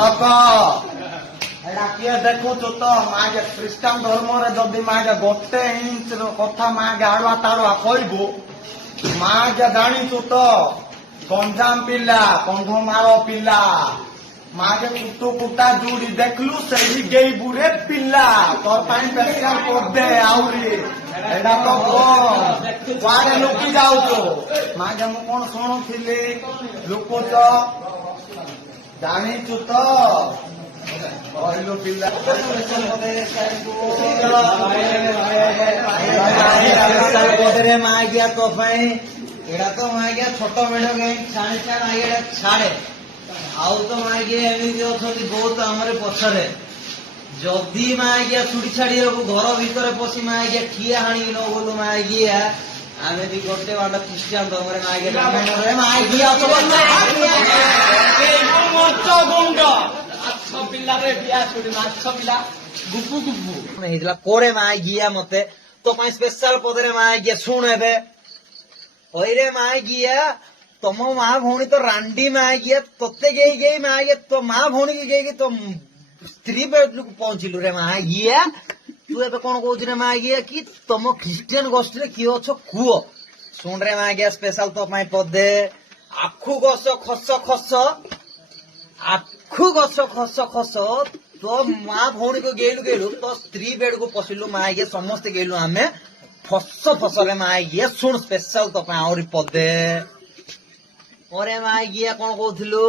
ସକ ଏଟା କିଏ ଦେଖୁଛୁ ତ ମାଗେ ଖ୍ରୀଷ୍ଟିଆନ ଧର୍ମରେ ଯଦି ମାଗେ ଗୋଟେ ଇଞ୍ଚର କଥା ମାଗେ ଆଡୁଆ ତାଡୁଆ କହିବୁ ମାଗେ ଜାଣିଛୁ ତ ଗଞ୍ଜାମ ପିଲା କନ୍ଧମାଳ ପିଲା ମାଗେ କୁଟୁ କୁଟା ଯୁଡି ଦେଖିଲୁ ସେହି ଗେଇ ବୁରେ ପିଲା ତୋର ପାଇଁ ସ୍ପେଶାଲ କରିଦେ ଆହୁରି ଏଇଟା ତ କୁଆଡେ ଲୁକି ଯାଉଛୁ ମାଗେ ମୁଁ କଣ ଶୁଣୁଥିଲି ଲୁକୁଛ ଜାଣିଛୁ ତ କହିଲୁ ପିଲା ମାଗିଆ ତୋ ପାଇଁ ଏଇଟା ତ ମାଗିଆ ଛୋଟ ମେଢ ଛାଣି ଛାଡେ ଆଉ ତ ମାଗିଆ ଏମିତି ଅଛନ୍ତି ବହୁତ ଆମର ପଛରେ ଯଦି ମାଗିଆ ଛୁଟି ଛାଡିବାକୁ ଘର ଭିତରେ ପଶି ମାଗିଆ ଠିଆ ହାଣିକି ନ ଗଲୁ ମାଗିଆ ଆମେ ବି ଗୋଟେ ବାଟ ଖ୍ରୀଷ୍ଟିଆନ ଧର୍ମରେ ମାଗିଆ ହେଇଥିଲା କୋଡେ ମାଗିଆ ମତେ ତୋ ପାଇଁ ସ୍ପେଶାଲ ପଦରେ ମାଗିଆ ଶୁଣ ଏବେ ହଇରେ ମାଗିଆ ତମ ମା ଭଉଣୀ ତ ରାଣ୍ଡି ମାଗିଆ ତତେ ଗେଇ ଗେଇ ମାଗିଆ ତୋ ମା ଭଉଣୀ କି ଗେଇକି ତୋ ସ୍ତ୍ରୀ ବେଡକୁ ପହଞ୍ଚିଲୁ ରେ ମାଗିଆ ତୁ ଏବେ କଣ କହୁଛୁ ରେ ମାଗିଆ କି ତମ ଖ୍ରୀଷ୍ଟିଆନ ଗୋଷ୍ଠୀରେ କିଏ ଅଛ କୁହ ଶୁଣରେ ମାଗିଆ ସ୍ପେଶାଲ ତୋ ପାଇଁ ପଦେ ଆଖୁ ଗଛ ଖସ ଖସ ଆଖୁ ଗଛ ଖସ ଖସ ତୋ ମା ଭଉଣୀକୁ ଗେଇଲୁ ଗେଇଲୁ ତୋ ସ୍ତ୍ରୀ ବେଡକୁ ପଶିଲୁ ମାଗିଆ ସମସ୍ତେ ଗେଇଲୁ ଆମେ ଫସ ଫସରେ ମାଗିଆ ଶୁଣ ସ୍ପେଶାଲ ତୋ ପାଇଁ ଆହୁରି ପଦେ ପରେ ମାଗିଆ କଣ କହୁଥିଲୁ